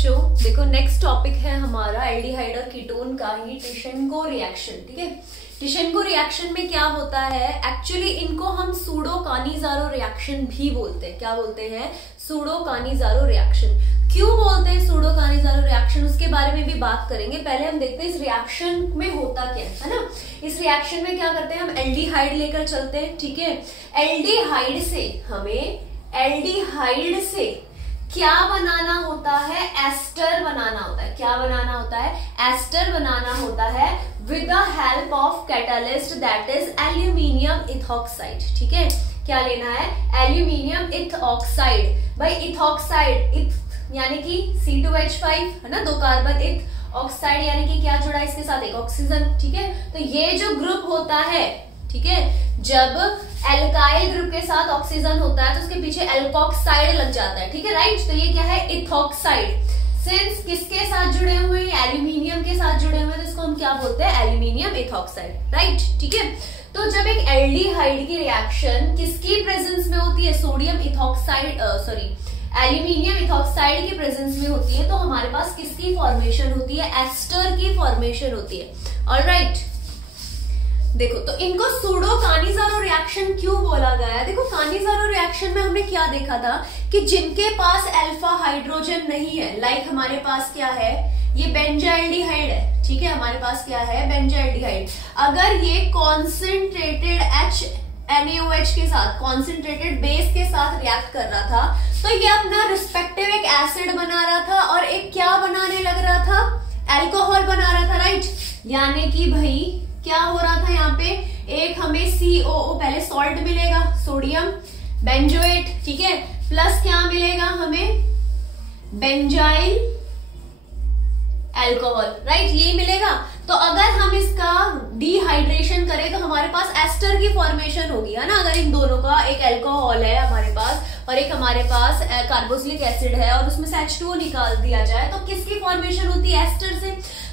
बच्चों, देखो next topic है हमारा एल्डिहाइड और कीटोन का ही टिशेनको रिएक्शन। ठीक है, टिशेनको रिएक्शन में क्या होता है, एक्चुअली इनको हम सूडो कानिजारो रिएक्शन भी बोलते हैं। क्या बोलते हैं? Pseudo Cannizzaro reaction. क्यों बोलते हैं सूडो कानिजारो रिएक्शन, उसके बारे में भी बात करेंगे। पहले हम देखते हैं इस रिएक्शन में होता क्या है ना। इस रिएक्शन में क्या करते हैं, हम एल्डिहाइड लेकर चलते हैं। ठीक है, एल्डिहाइड से क्या बनाना होता है, एस्टर बनाना होता है। क्या बनाना होता है? एस्टर बनाना होता है with the help of catalyst that is aluminium ethoxide. ठीक है, क्या लेना है? एल्यूमिनियम इथऑक्साइड। भाई इथऑक्साइड, इथ यानी कि C2H5 है ना, 2 कार्बन, इथ ऑक्साइड यानी कि क्या जुड़ा है इसके साथ? एक ऑक्सीजन। ठीक है, तो ये जो ग्रुप होता है, ठीक है, जब एल्काइल ग्रुप के साथ ऑक्सीजन होता है तो उसके पीछे एल्कोक्साइड लग जाता है। ठीक है, राइट। तो ये क्या है? इथॉक्साइड। सिंस किसके साथ जुड़े हुए हैं? एल्यूमिनियम के साथ जुड़े हुए हैं, तो इसको हम क्या बोलते हैं? Aluminium ethoxide. राइट, ठीक है। तो जब एक एल्डिहाइड की रिएक्शन किसकी प्रेजेंस में होती है? सोडियम इथॉक्साइड, एल्यूमिनियम इथॉक्साइड की प्रेजेंस में होती है, तो हमारे पास किसकी फॉर्मेशन होती है? एस्टर की फॉर्मेशन होती है। ऑलराइट, देखो तो इनको सूडो कानिजारो रिएक्शन क्यों बोला गया है? देखो कानिजारो रिएक्शन में हमने क्या देखा था कि जिनके पास अल्फा हाइड्रोजन नहीं है, लाइक हमारे पास क्या है, ये बेंजाल्डिहाइड है। ठीक है, हमारे पास क्या है? बेंजाल्डिहाइड। अगर ये कॉन्सेंट्रेटेड NaOH के साथ, कॉन्सेंट्रेटेड बेस के साथ रिएक्ट कर रहा था, तो ये अपना रिस्पेक्टिव एक एसिड बना रहा था और एक क्या बनाने लग रहा था? अल्कोहल बना रहा था। राइट, यानी कि भाई क्या हो रहा था यहाँ पे, एक हमें COO पहले सॉल्ट मिलेगा, सोडियम बेंजोएट, ठीक है, प्लस क्या मिलेगा हमें? Benzyl alcohol. राइट, ये मिलेगा। तो अगर हम इसका डिहाइड्रेशन करें तो हमारे पास एस्टर की फॉर्मेशन होगी, है ना। अगर इन दोनों का, एक अल्कोहल है हमारे पास और एक हमारे पास कार्बोक्सिलिक एसिड है और उसमें से H2O निकाल दिया जाए तो किसकी फॉर्मेशन होती है? एस्टर से।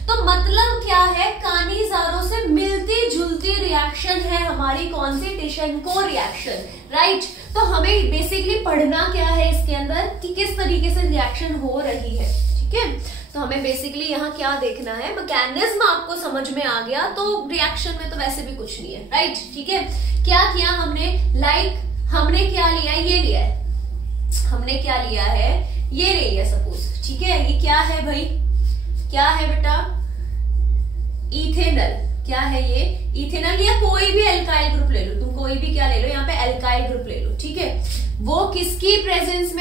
तो मतलब क्या है, कानिजारो से मिलती जुलती रिएक्शन है हमारी कौन सी? टिशेनको रिएक्शन। राइट, तो हमें बेसिकली पढ़ना क्या है इसके अंदर कि किस तरीके से रिएक्शन हो रही है। ठीक है, तो हमें बेसिकली यहाँ क्या देखना है, मैकेनिज्म आपको समझ में आ गया तो रिएक्शन में तो वैसे भी कुछ नहीं है। राइट, ठीक है। क्या किया हमने, लाइक हमने क्या लिया, ये लिया है, हमने क्या लिया है, ये ले लिया सपोज। ठीक है, ये क्या है भाई, क्या है बेटा? इथेनल। क्या है ये? इथेनल, या कोई भी एल्काइल ग्रुप ले लो, तुम कोई भी क्या ले लो, यहाँ पे एल्काइल ग्रुप ले लो। ठीक है, वो किसकी प्रेजेंस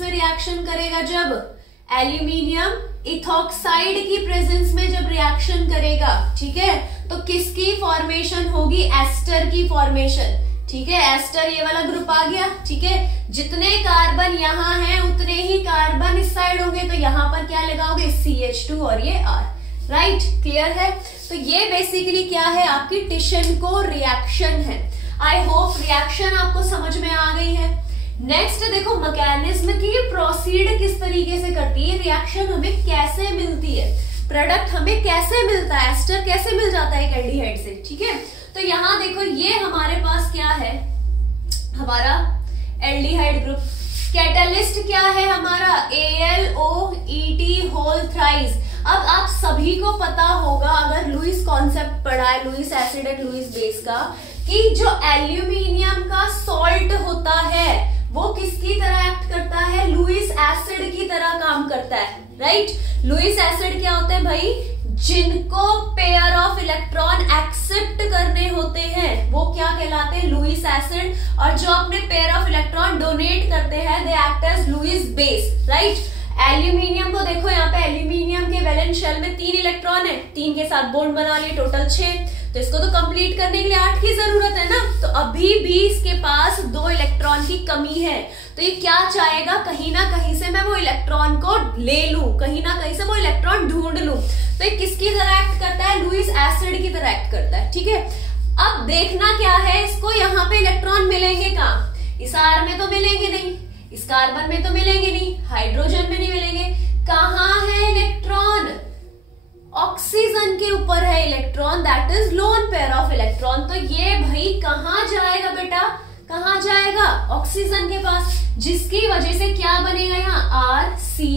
में रिएक्शन करेगा? जब एल्यूमिनियम इथॉक्साइड की प्रेजेंस में जब रिएक्शन करेगा, ठीक है, तो किसकी फॉर्मेशन होगी? एस्टर की फॉर्मेशन। ठीक है, एस्टर ये वाला ग्रुप आ गया। ठीक है, जितने कार्बन यहाँ हैं उतने ही कार्बन इस साइड होंगे, तो यहाँ पर क्या लगाओगे? CH2 और ये R। राइट, क्लियर है। तो ये बेसिकली क्या है, आपकी टिशेनको रिएक्शन है। आई होप रिएक्शन आपको समझ में आ गई है। नेक्स्ट देखो मैकेनिज्म की प्रोसीड किस तरीके से करती है, रिएक्शन हमें कैसे मिलती है, प्रोडक्ट हमें कैसे मिलता है, एस्टर कैसे मिल जाता है एक एल्डिहाइड से। ठीक है, तो यहाँ देखो ये हमारे पास क्या है, हमारा एल्डिहाइड ग्रुप। कैटालिस्ट क्या है हमारा? ALOET whole thrice. अब आप सभी को पता होगा, अगर लुईस कॉन्सेप्ट पढ़ा है, Lewis acid and Lewis base का, कि जो एल्यूमिनियम का सॉल्ट होता है वो किसकी तरह एक्ट करता है? लुईस एसिड की तरह काम करता है। राइट, लुईस एसिड क्या होते हैं भाई? जिनको पेयर ऑफ इलेक्ट्रॉन एक्सेप्ट करने होते हैं वो क्या कहलाते हैं? Lewis acid. और जो अपने पेयर ऑफ इलेक्ट्रॉन डोनेट करते हैं they act as Lewis base. Right, aluminium को देखो, यहाँ पे एल्यूमिनियम के वैलेंस शेल में 3 इलेक्ट्रॉन है, 3 के साथ बॉन्ड बना लिए, टोटल 6। तो इसको तो कंप्लीट करने के लिए 8 की जरूरत है ना, तो अभी भी इसके पास 2 इलेक्ट्रॉन की कमी है। तो ये क्या चाहेगा, कहीं ना कहीं से मैं वो इलेक्ट्रॉन को ले लूं, कहीं ना कहीं से वो इलेक्ट्रॉन ढूंढ लूं। तो ये किसकी तरह एक्ट करता है? लुईस एसिड की तरह एक्ट करता है। ठीक है, अब देखना क्या है, इसको यहाँ पे इलेक्ट्रॉन मिलेंगे कहाँ? इस R में तो मिलेंगे नहीं, इस कार्बन में तो मिलेंगे नहीं, हाइड्रोजन में नहीं मिलेंगे। कहाँ है इलेक्ट्रॉन? ऑक्सीजन के ऊपर है electron, that is lone pair of electron. तो ये भाई कहाँ जाएगा बेटा? कहाँ जाएगा, ऑक्सीजन के पास, जिसकी वजह से क्या बनेगा यहाँ R C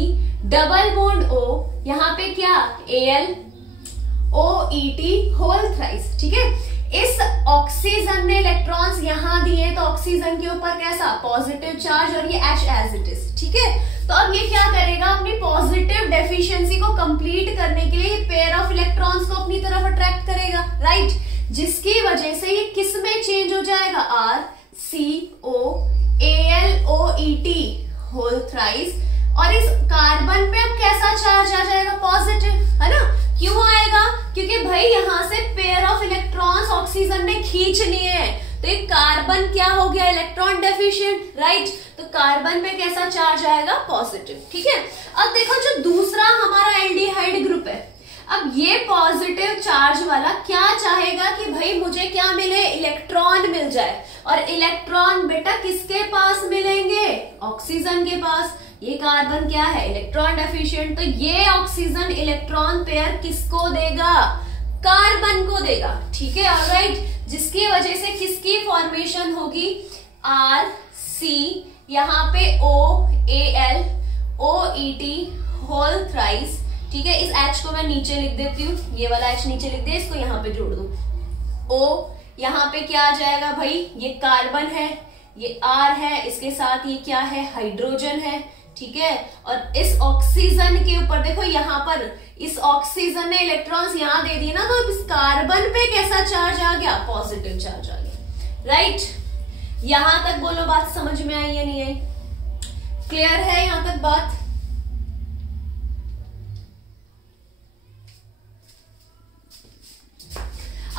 double bond O, यहाँ पे क्या Al OET होल थ्राइस, ठीक है। इस ऑक्सीजन ने इलेक्ट्रॉन्स यहां दिए तो ऑक्सीजन के ऊपर कैसा पॉजिटिव चार्ज और ये H एज इट इज, ठीक है। तो अब ये क्या करेगा, अपनी पॉजिटिव डेफिशिएंसी को कंप्लीट करने के लिए पेयर ऑफ इलेक्ट्रॉन्स को अपनी तरफ अट्रैक्ट करेगा, राइट, जिसकी वजह से ये किस में चेंज हो जाएगा, RCOALOET होल थ्राइस, और इस कार्बन पे अब कैसा चार्ज आ जाएगा, पॉजिटिव, है ना। क्यों आएगा, क्योंकि भाई यहां से पेयर ऑफ इलेक्ट्रॉन्स ऑक्सीजन ने खींच लिए हैं, तो एक कार्बन क्या हो गया, इलेक्ट्रॉन डेफिशिएंट, राइट। तो कार्बन पे कैसा चार्ज आएगा, पॉजिटिव, ठीक है। अब देखो जो दूसरा हमारा एल्डिहाइड ग्रुप है, अब ये पॉजिटिव चार्ज वाला क्या चाहेगा कि भाई मुझे क्या मिले, इलेक्ट्रॉन मिल जाए, और इलेक्ट्रॉन बेटा किसके पास मिलेंगे, ऑक्सीजन के पास। ये कार्बन क्या है, इलेक्ट्रॉन डेफिशिएंट, तो ये ऑक्सीजन इलेक्ट्रॉन पेयर किसको देगा, कार्बन को देगा, ठीक है, ऑलराइट, जिसकी वजह से किसकी फॉर्मेशन होगी, RC, यहाँ पे OAL OET होल थ्राइस, ठीक है। इस H को मैं नीचे लिख देती हूँ, ये वाला H नीचे लिख दे, इसको यहाँ पे जोड़ दूं, O यहाँ पे क्या आ जाएगा भाई, ये कार्बन है, ये R है, इसके साथ ये क्या है, हाइड्रोजन है, ठीक है। और इस ऑक्सीजन के ऊपर देखो, यहाँ पर इस ऑक्सीजन ने इलेक्ट्रॉन्स यहाँ दे दिए ना, तो इस कार्बन पे कैसा चार्ज आ गया, पॉजिटिव चार्ज आ गया, राइट। यहां तक बोलो बात समझ में आई या नहीं आई, क्लियर है यहां तक बात।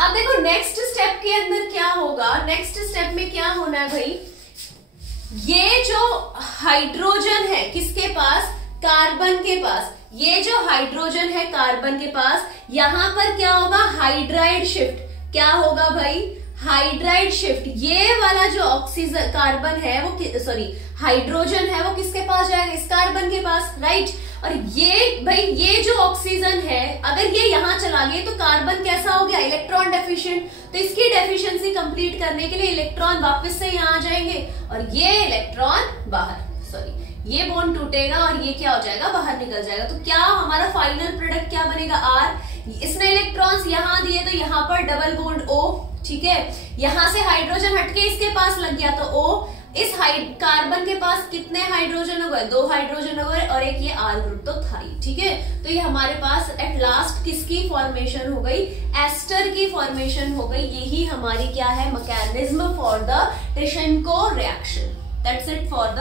अब देखो नेक्स्ट स्टेप के अंदर क्या होगा, नेक्स्ट स्टेप में क्या होना है भाई, ये जो हाइड्रोजन है किसके पास, कार्बन के पास, ये जो हाइड्रोजन है कार्बन के पास, यहां पर क्या होगा, हाइड्राइड शिफ्ट, क्या होगा भाई, हाइड्राइड शिफ्ट। ये वाला जो ऑक्सीजन कार्बन है वो सॉरी हाइड्रोजन है वो किसके पास जाएगा, इस कार्बन के पास, राइट। और ये भाई ये जो ऑक्सीजन है अगर ये यहां चला गया तो कार्बन कैसा हो गया, इलेक्ट्रॉन डेफिशिएंट, तो इसकी डेफिशिएंसी कंप्लीट करने के लिए इलेक्ट्रॉन वापस से यहां आ जाएंगे और ये इलेक्ट्रॉन बाहर, सॉरी ये बॉन्ड टूटेगा और ये क्या हो जाएगा, बाहर निकल जाएगा। तो क्या हमारा फाइनल प्रोडक्ट क्या बनेगा, आर। इसने इलेक्ट्रॉन्स यहां दिए तो यहां पर डबल बॉन्ड O, ठीक है। यहां से हाइड्रोजन हटके इसके पास लग गया तो O। इस कार्बन के पास कितने हाइड्रोजन हो गए, 2 हाइड्रोजन हो गए और एक ये R ग्रुप तो था ही, ठीक है। तो ये हमारे पास एट लास्ट किसकी फॉर्मेशन हो गई, एस्टर की फॉर्मेशन हो गई। यही हमारी क्या है, mechanism for the Tishchenko reaction. That's it for the